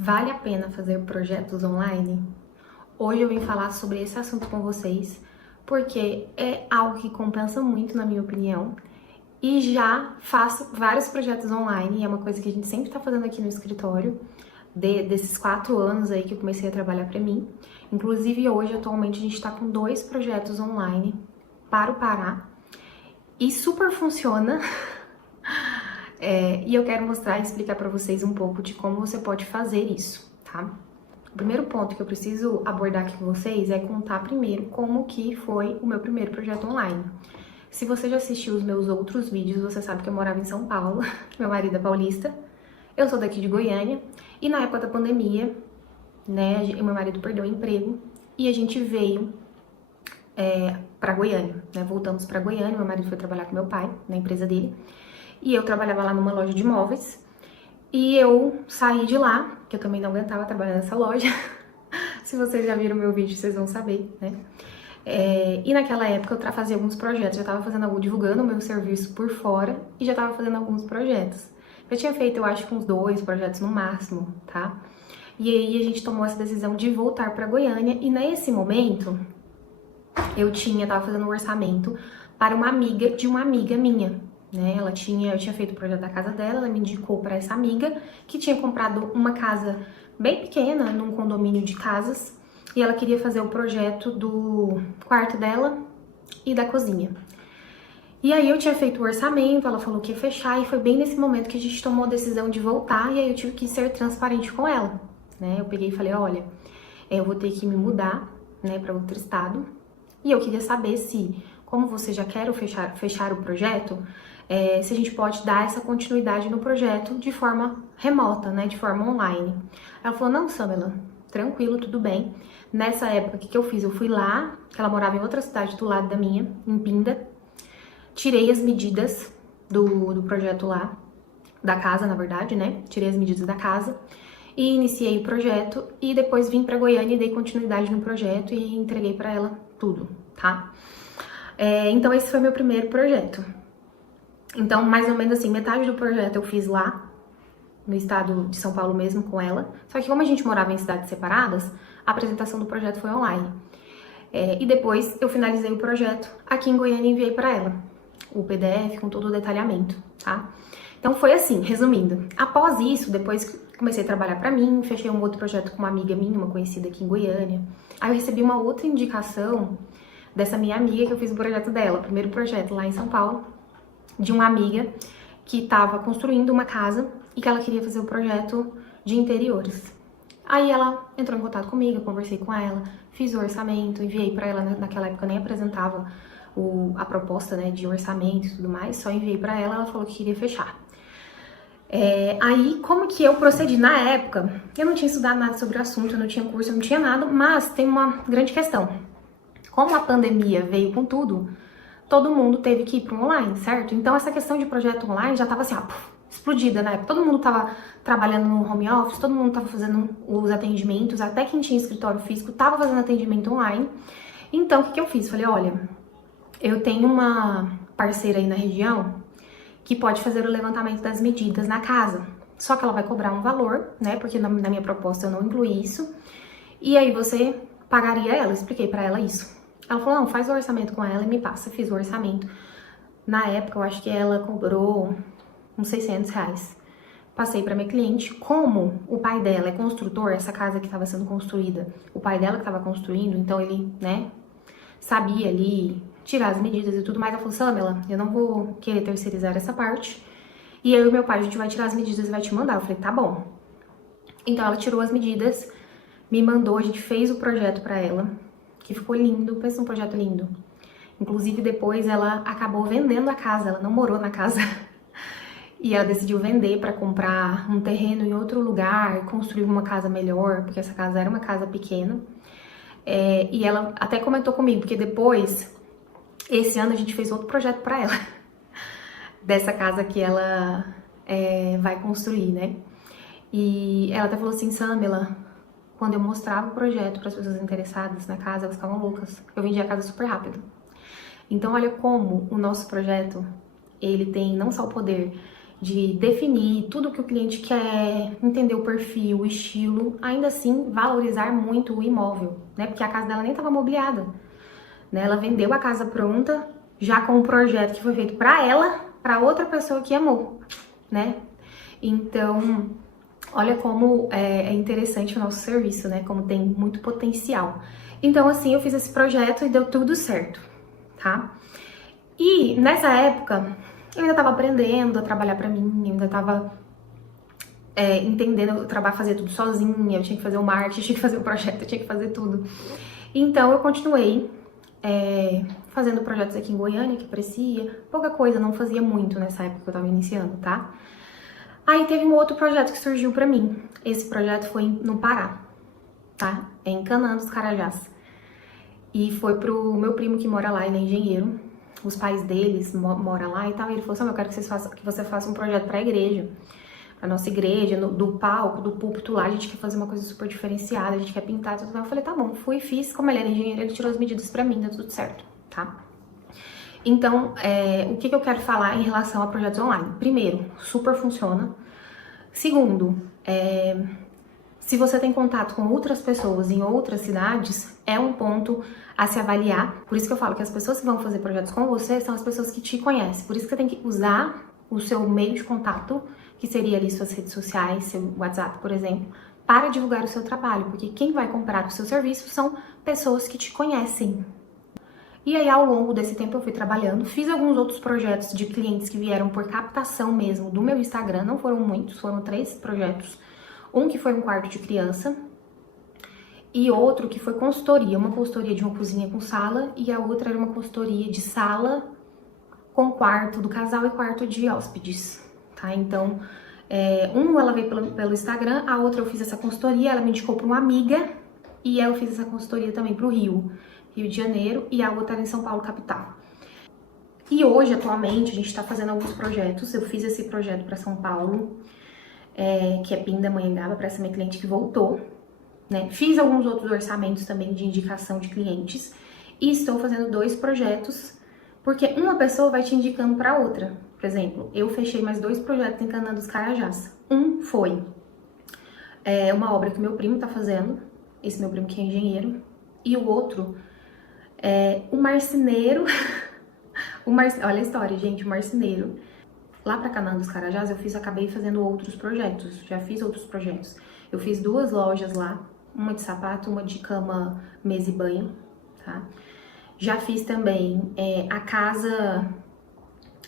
Vale a pena fazer projetos online? Hoje eu vim falar sobre esse assunto com vocês, porque é algo que compensa muito, na minha opinião, e já faço vários projetos online, e é uma coisa que a gente sempre tá fazendo aqui no escritório, desses 4 anos aí que eu comecei a trabalhar para mim. Inclusive hoje, atualmente, a gente tá com 2 projetos online para o Pará, e super funciona. E eu quero mostrar e explicar para vocês um pouco de como você pode fazer isso, tá? O primeiro ponto que eu preciso abordar aqui com vocês é contar primeiro como que foi o meu primeiro projeto online. Se você já assistiu os meus outros vídeos, você sabe que eu morava em São Paulo, meu marido é paulista, eu sou daqui de Goiânia, e na época da pandemia, né, meu marido perdeu o emprego e a gente veio para Goiânia, né, voltamos para Goiânia, meu marido foi trabalhar com meu pai, na empresa dele, e eu trabalhava lá numa loja de móveis, e eu saí de lá, que eu também não aguentava trabalhar nessa loja. Se vocês já viram meu vídeo, vocês vão saber, né? E naquela época eu fazia alguns projetos, já tava divulgando o meu serviço por fora e já tava fazendo alguns projetos. Eu tinha feito, eu acho, uns 2 projetos no máximo, tá? E aí a gente tomou essa decisão de voltar pra Goiânia e nesse momento eu tava fazendo um orçamento para uma amiga de uma amiga minha, né? Eu tinha feito o projeto da casa dela, ela me indicou para essa amiga que tinha comprado uma casa bem pequena num condomínio de casas e ela queria fazer o projeto do quarto dela e da cozinha. E aí eu tinha feito o orçamento, ela falou que ia fechar e foi bem nesse momento que a gente tomou a decisão de voltar e aí eu tive que ser transparente com ela, né? Eu peguei e falei, olha, eu vou ter que me mudar, né, para outro estado e eu queria saber se, como você já quer fechar o projeto, se a gente pode dar essa continuidade no projeto de forma remota, né, de forma online. Ela falou, não, Samela, tranquilo, tudo bem. Nessa época, o que eu fiz? Eu fui lá, que ela morava em outra cidade do lado da minha, em Pinda, tirei as medidas do projeto lá, da casa, na verdade, né, tirei as medidas da casa e iniciei o projeto e depois vim pra Goiânia e dei continuidade no projeto e entreguei pra ela tudo, tá? Então esse foi meu primeiro projeto. Então, mais ou menos assim, metade do projeto eu fiz lá, no estado de São Paulo mesmo, com ela. Só que como a gente morava em cidades separadas, a apresentação do projeto foi online. E depois eu finalizei o projeto aqui em Goiânia e enviei pra ela o PDF com todo o detalhamento, tá? Então foi assim, resumindo. Após isso, depois que comecei a trabalhar pra mim, fechei um outro projeto com uma amiga minha, uma conhecida aqui em Goiânia. Aí eu recebi uma outra indicação dessa minha amiga que eu fiz o projeto dela, o primeiro projeto lá em São Paulo, de uma amiga que estava construindo uma casa e que ela queria fazer o projeto de interiores. Aí ela entrou em contato comigo, eu conversei com ela, fiz o orçamento, enviei para ela, naquela época eu nem apresentava a proposta, né, de orçamento e tudo mais, só enviei para ela, ela falou que queria fechar. Aí, como que eu procedi? Na época, eu não tinha estudado nada sobre o assunto, eu não tinha curso, eu não tinha nada, mas tem uma grande questão. Como a pandemia veio com tudo, todo mundo teve que ir para o online, certo? Então essa questão de projeto online já estava assim, explodida na época. Todo mundo estava trabalhando no home office, todo mundo estava fazendo os atendimentos, até quem tinha escritório físico estava fazendo atendimento online. Então o que eu fiz? Falei, olha, eu tenho uma parceira aí na região que pode fazer o levantamento das medidas na casa. Só que ela vai cobrar um valor, né? Porque na minha proposta eu não incluí isso. E aí você pagaria ela, expliquei para ela isso. Ela falou, não, faz o orçamento com ela e me passa. Fiz o orçamento. Na época, eu acho que ela cobrou uns R$600. Passei para minha cliente. Como o pai dela é construtor, essa casa que estava sendo construída, o pai dela que estava construindo, então ele, né, sabia ali tirar as medidas e tudo mais. Ela falou, Samela, eu não vou querer terceirizar essa parte. E eu e meu pai, a gente vai tirar as medidas e vai te mandar. Eu falei, tá bom. Então ela tirou as medidas, me mandou, a gente fez o projeto para ela, que ficou lindo, pensa num projeto lindo. Inclusive depois ela acabou vendendo a casa, ela não morou na casa. E ela decidiu vender para comprar um terreno em outro lugar, construir uma casa melhor, porque essa casa era uma casa pequena. E ela até comentou comigo, porque depois, esse ano a gente fez outro projeto para ela, dessa casa que ela vai construir, né? E ela até falou assim, Samela, quando eu mostrava o projeto para as pessoas interessadas na casa, elas ficavam loucas. Eu vendia a casa super rápido. Então, olha como o nosso projeto, ele tem não só o poder de definir tudo que o cliente quer, entender o perfil, o estilo, ainda assim valorizar muito o imóvel, né? Porque a casa dela nem estava mobiliada, né? Ela vendeu a casa pronta, já com um projeto que foi feito para ela, para outra pessoa que amou, né? Então, olha como é interessante o nosso serviço, né? Como tem muito potencial. Então, assim, eu fiz esse projeto e deu tudo certo, tá? E nessa época, eu ainda tava aprendendo a trabalhar pra mim, eu ainda tava entendendo, fazer tudo sozinha, eu tinha que fazer o marketing, eu tinha que fazer o projeto, eu tinha que fazer tudo. Então, eu continuei fazendo projetos aqui em Goiânia, que parecia pouca coisa, não fazia muito nessa época que eu tava iniciando, tá? Aí teve um outro projeto que surgiu pra mim. Esse projeto foi no Pará, tá? Em Canaã dos Carajás. E foi pro meu primo que mora lá, ele é engenheiro. Os pais deles moram lá e tal. E ele falou assim: eu quero que você faça um projeto pra igreja. Pra nossa igreja, do palco, do púlpito lá. A gente quer fazer uma coisa super diferenciada, a gente quer pintar tudo. Eu falei: tá bom, fui e fiz. Como ele era engenheiro, ele tirou as medidas pra mim, deu tudo certo, tá? Então, o que eu quero falar em relação a projetos online? Primeiro, super funciona. Segundo, se você tem contato com outras pessoas em outras cidades, é um ponto a se avaliar. Por isso que eu falo que as pessoas que vão fazer projetos com você são as pessoas que te conhecem. Por isso que você tem que usar o seu meio de contato, que seria ali suas redes sociais, seu WhatsApp, por exemplo, para divulgar o seu trabalho. Porque quem vai comprar o seu serviço são pessoas que te conhecem. E aí, ao longo desse tempo, eu fui trabalhando, fiz alguns outros projetos de clientes que vieram por captação mesmo do meu Instagram, não foram muitos, foram 3 projetos. Um que foi um quarto de criança e outro que foi consultoria, uma consultoria de uma cozinha com sala e a outra era uma consultoria de sala com quarto do casal e quarto de hóspedes, tá? Então, ela veio pelo Instagram, a outra eu fiz essa consultoria, ela me indicou para uma amiga e eu fiz essa consultoria também para o Rio de Janeiro, e a outra era em São Paulo, capital. E hoje, atualmente, a gente está fazendo alguns projetos. Eu fiz esse projeto para São Paulo, que é Pindamonhangaba, para essa minha cliente que voltou, né? Fiz alguns outros orçamentos também de indicação de clientes e estou fazendo 2 projetos, porque uma pessoa vai te indicando para outra. Por exemplo, eu fechei mais 2 projetos em Canaã dos Carajás. Um foi uma obra que meu primo tá fazendo, esse meu primo que é engenheiro, e o outro o marceneiro, olha a história, gente, o marceneiro. Lá pra Canaã dos Carajás acabei fazendo outros projetos, já fiz outros projetos. Eu fiz 2 lojas lá, uma de sapato, uma de cama, mesa e banho, tá? Já fiz também a casa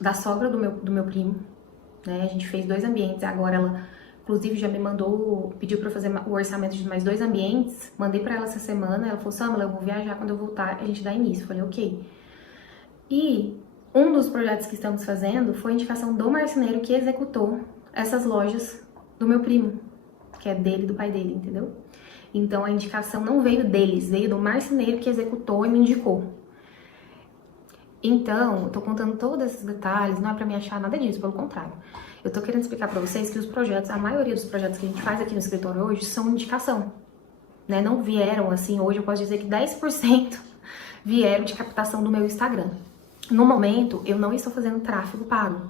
da sogra do meu primo, né? A gente fez 2 ambientes, agora ela, inclusive, já me pediu pra eu fazer o orçamento de mais 2 ambientes, mandei pra ela essa semana, ela falou: Samela, eu vou viajar, quando eu voltar a gente dá início. Eu falei: ok. E um dos projetos que estamos fazendo foi a indicação do marceneiro que executou essas lojas do meu primo, que é dele e do pai dele, entendeu? Então a indicação não veio deles, veio do marceneiro que executou e me indicou. Então, eu tô contando todos esses detalhes, não é pra me achar nada disso, pelo contrário. Eu tô querendo explicar pra vocês que os projetos, a maioria dos projetos que a gente faz aqui no escritório hoje são indicação, né? Não vieram, assim, hoje eu posso dizer que 10% vieram de captação do meu Instagram. No momento, eu não estou fazendo tráfego pago.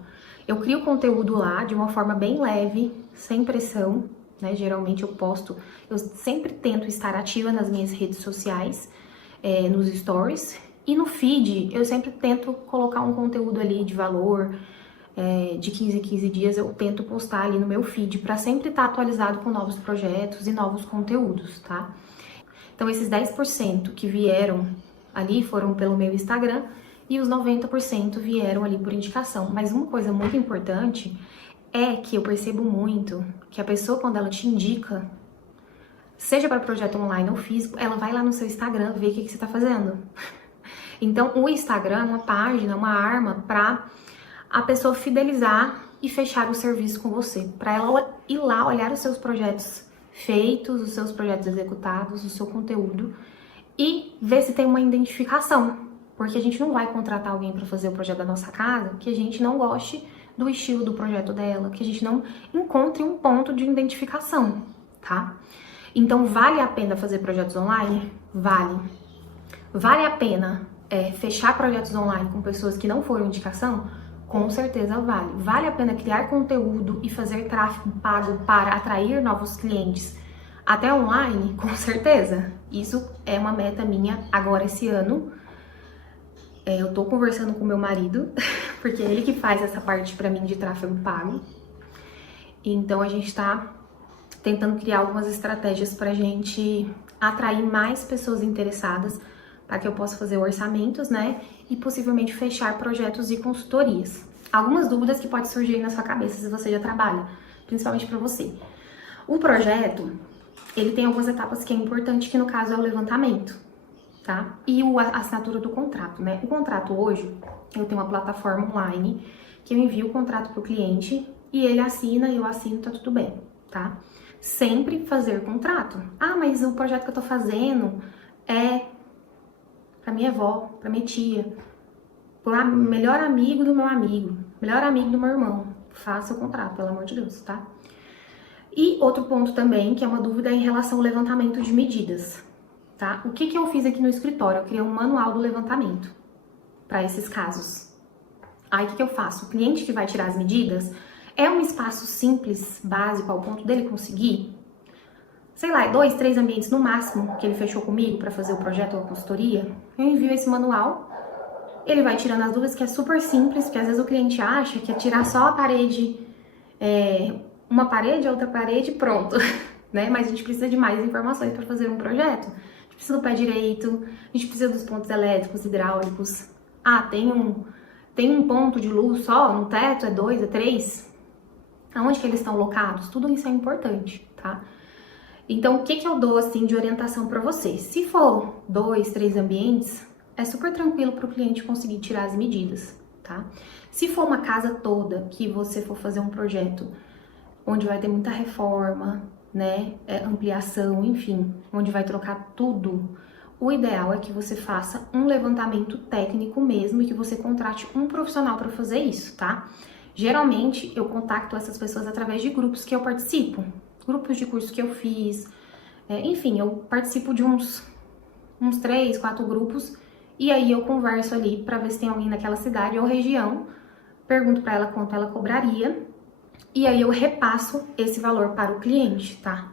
Eu crio conteúdo lá de uma forma bem leve, sem pressão, né? Geralmente eu sempre tento estar ativa nas minhas redes sociais, nos stories. E no feed, eu sempre tento colocar um conteúdo ali de valor, de 15 em 15 dias, eu tento postar ali no meu feed para sempre estar atualizado com novos projetos e novos conteúdos, tá? Então, esses 10% que vieram ali foram pelo meu Instagram e os 90% vieram ali por indicação. Mas uma coisa muito importante é que eu percebo muito que a pessoa, quando ela te indica, seja para projeto online ou físico, ela vai lá no seu Instagram ver o que você tá fazendo. Então, o Instagram é uma página, uma arma para a pessoa fidelizar e fechar o serviço com você. Para ela ir lá olhar os seus projetos feitos, os seus projetos executados, o seu conteúdo e ver se tem uma identificação. Porque a gente não vai contratar alguém para fazer o projeto da nossa casa que a gente não goste do estilo do projeto dela, que a gente não encontre um ponto de identificação, tá? Então, vale a pena fazer projetos online? Vale. Vale a pena fechar projetos online com pessoas que não foram indicação? Com certeza vale. Vale a pena criar conteúdo e fazer tráfego pago para atrair novos clientes até online? Com certeza. Isso é uma meta minha agora esse ano. Eu tô conversando com meu marido, porque é ele que faz essa parte pra mim de tráfego pago. Então a gente tá tentando criar algumas estratégias pra gente atrair mais pessoas interessadas para que eu possa fazer orçamentos, né? E possivelmente fechar projetos e consultorias. Algumas dúvidas que podem surgir na sua cabeça se você já trabalha, principalmente para você. O projeto, ele tem algumas etapas que é importante, que no caso é o levantamento, tá? E a assinatura do contrato, né? O contrato hoje, eu tenho uma plataforma online que eu envio o contrato pro cliente e ele assina e eu assino, tá tudo bem, tá? Sempre fazer contrato. Ah, mas o projeto que eu tô fazendo é pra minha avó, pra minha tia, pro melhor amigo do meu amigo, melhor amigo do meu irmão. Faça o contrato, pelo amor de Deus, tá? E outro ponto também, que é uma dúvida, é em relação ao levantamento de medidas, tá? O que eu fiz aqui no escritório? Eu criei um manual do levantamento para esses casos. Aí o que eu faço? O cliente que vai tirar as medidas é um espaço simples, básico, ao ponto dele conseguir, sei lá, 2, 3 ambientes no máximo que ele fechou comigo para fazer o projeto ou a consultoria. Eu envio esse manual, ele vai tirando as dúvidas, que é super simples, porque às vezes o cliente acha que é tirar só a parede, uma parede, outra parede, pronto, né? Mas a gente precisa de mais informações para fazer um projeto. A gente precisa do pé direito, a gente precisa dos pontos elétricos, hidráulicos. Ah, tem um ponto de luz só no teto, é 2, é 3? Aonde que eles estão locados? Tudo isso é importante, tá? Então, o que eu dou, assim, de orientação para vocês? Se for 2, 3 ambientes, é super tranquilo para o cliente conseguir tirar as medidas, tá? Se for uma casa toda, que você for fazer um projeto onde vai ter muita reforma, né, ampliação, enfim, onde vai trocar tudo, o ideal é que você faça um levantamento técnico mesmo e que você contrate um profissional para fazer isso, tá? Geralmente, eu contacto essas pessoas através de grupos que eu participo, grupos de curso que eu fiz, enfim, eu participo de uns 3, 4 grupos, e aí eu converso ali para ver se tem alguém naquela cidade ou região, pergunto para ela quanto ela cobraria, e aí eu repasso esse valor para o cliente, tá?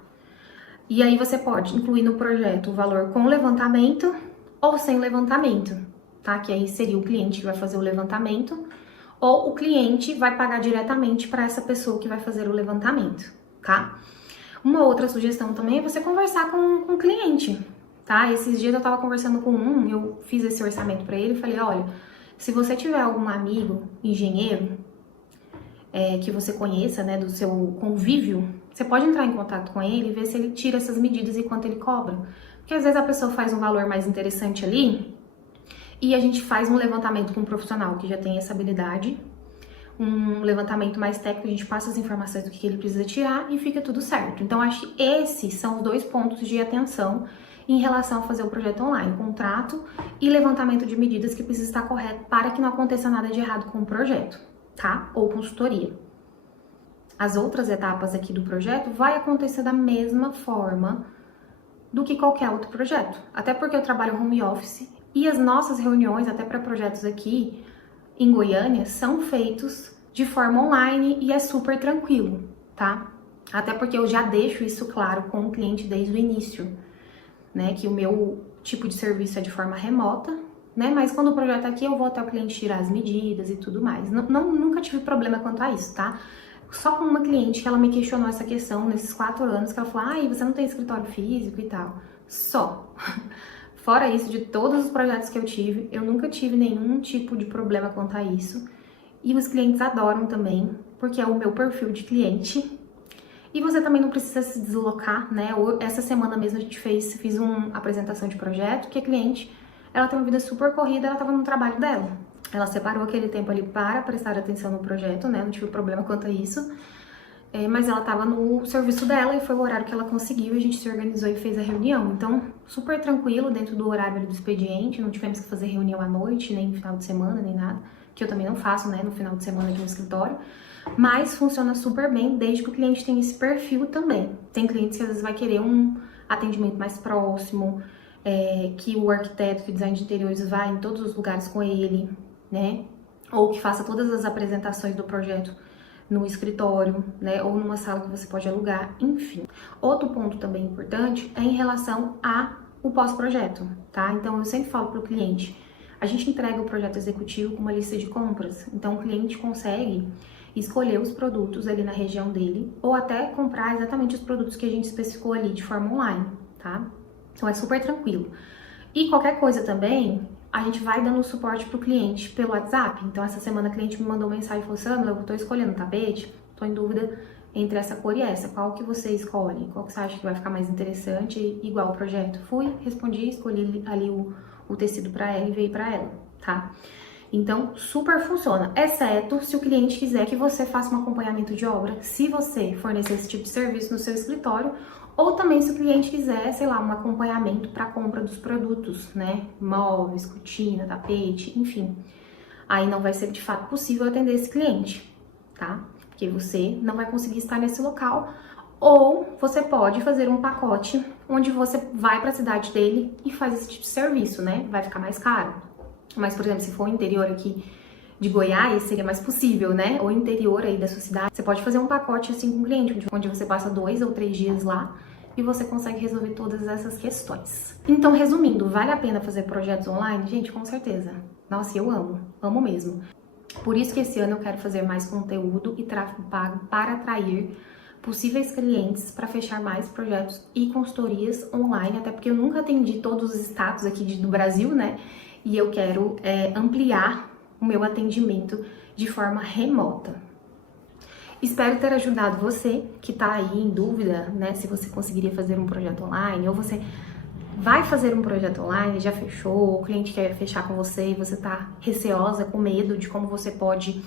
E aí você pode incluir no projeto o valor com levantamento ou sem levantamento, tá? Que aí seria o cliente que vai fazer o levantamento, ou o cliente vai pagar diretamente para essa pessoa que vai fazer o levantamento, tá? Uma outra sugestão também é você conversar com o cliente, tá? Esses dias eu tava conversando com eu fiz esse orçamento para ele e falei, olha, se você tiver algum amigo engenheiro que você conheça, né, do seu convívio, você pode entrar em contato com ele e ver se ele tira essas medidas e quanto ele cobra. Porque às vezes a pessoa faz um valor mais interessante ali e a gente faz um levantamento com um profissional que já tem essa habilidade, um levantamento mais técnico, a gente passa as informações do que ele precisa tirar e fica tudo certo. Então, acho que esses são os 2 pontos de atenção em relação a fazer o projeto online, contrato e levantamento de medidas que precisa estar correto para que não aconteça nada de errado com o projeto, tá? Ou consultoria. As outras etapas aqui do projeto vai acontecer da mesma forma do que qualquer outro projeto. Até porque eu trabalho home office e as nossas reuniões, até para projetos aqui em Goiânia, são feitos de forma online e é super tranquilo, tá? Até porque eu já deixo isso claro com o cliente desde o início, né? Que o meu tipo de serviço é de forma remota, né? Mas quando o projeto é aqui, eu vou até o cliente tirar as medidas e tudo mais. Nunca tive problema quanto a isso, tá? Só com uma cliente que ela me questionou essa questão nesses 4 anos, que ela falou, ai, você não tem escritório físico e tal. Só. Fora isso, de todos os projetos que eu tive, eu nunca tive nenhum tipo de problema quanto a isso. E os clientes adoram também, porque é o meu perfil de cliente. E você também não precisa se deslocar, né? Essa semana mesmo a gente fiz uma apresentação de projeto, que a cliente, ela tem uma vida super corrida, ela estava no trabalho dela. Ela separou aquele tempo ali para prestar atenção no projeto, né? Não tive problema quanto a isso. Mas ela estava no serviço dela e foi o horário que ela conseguiu e a gente se organizou e fez a reunião. Então, super tranquilo dentro do horário do expediente, não tivemos que fazer reunião à noite, nem no final de semana, nem nada, que eu também não faço, né, no final de semana aqui no escritório. Mas funciona super bem, desde que o cliente tenha esse perfil também. Tem clientes que às vezes vai querer um atendimento mais próximo, que o arquiteto, que o design de interiores vai em todos os lugares com ele, né? ou que faça todas as apresentações do projeto no escritório, né, ou numa sala que você pode alugar, enfim. Outro ponto também importante é em relação ao pós-projeto, tá? Então, eu sempre falo para o cliente, a gente entrega o projeto executivo com uma lista de compras, então o cliente consegue escolher os produtos ali na região dele, ou até comprar exatamente os produtos que a gente especificou ali de forma online, tá? Então, é super tranquilo. E qualquer coisa também, a gente vai dando suporte pro cliente pelo WhatsApp. Então, essa semana a cliente me mandou mensagem e falou, Sandra, eu tô escolhendo o tapete, tô em dúvida entre essa cor e essa. Qual que você escolhe? Qual que você acha que vai ficar mais interessante, igual o projeto? Fui, respondi, escolhi ali o tecido pra ela e veio pra ela, tá? Então, super funciona, exceto se o cliente quiser que você faça um acompanhamento de obra, se você fornecer esse tipo de serviço no seu escritório, ou também se o cliente quiser, sei lá, um acompanhamento para compra dos produtos, né? Móveis, cortina, tapete, enfim. Aí não vai ser de fato possível atender esse cliente, tá? Porque você não vai conseguir estar nesse local. Ou você pode fazer um pacote onde você vai para a cidade dele e faz esse tipo de serviço, né? Vai ficar mais caro. Mas, por exemplo, se for o interior aqui de Goiás, seria mais possível, né? Ou interior aí da sua cidade. Você pode fazer um pacote assim com o cliente, onde você passa 2 ou 3 dias lá e você consegue resolver todas essas questões. Então, resumindo, vale a pena fazer projetos online? Gente, com certeza. Nossa, eu amo mesmo. Por isso que esse ano eu quero fazer mais conteúdo e tráfego pago para atrair possíveis clientes para fechar mais projetos e consultorias online, até porque eu nunca atendi todos os estados aqui do Brasil, né? E eu quero ampliar o meu atendimento de forma remota. Espero ter ajudado você que está aí em dúvida, né, se você conseguiria fazer um projeto online, ou você vai fazer um projeto online, já fechou, o cliente quer fechar com você e você está receosa, com medo de como você pode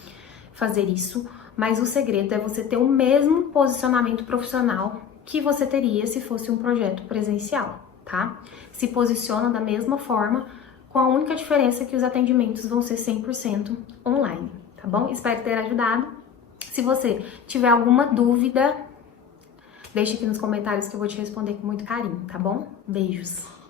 fazer isso, mas o segredo é você ter o mesmo posicionamento profissional que você teria se fosse um projeto presencial, tá? Se posiciona da mesma forma, com a única diferença que os atendimentos vão ser 100% online, tá bom? Espero ter ajudado. Se você tiver alguma dúvida, deixe aqui nos comentários que eu vou te responder com muito carinho, tá bom? Beijos!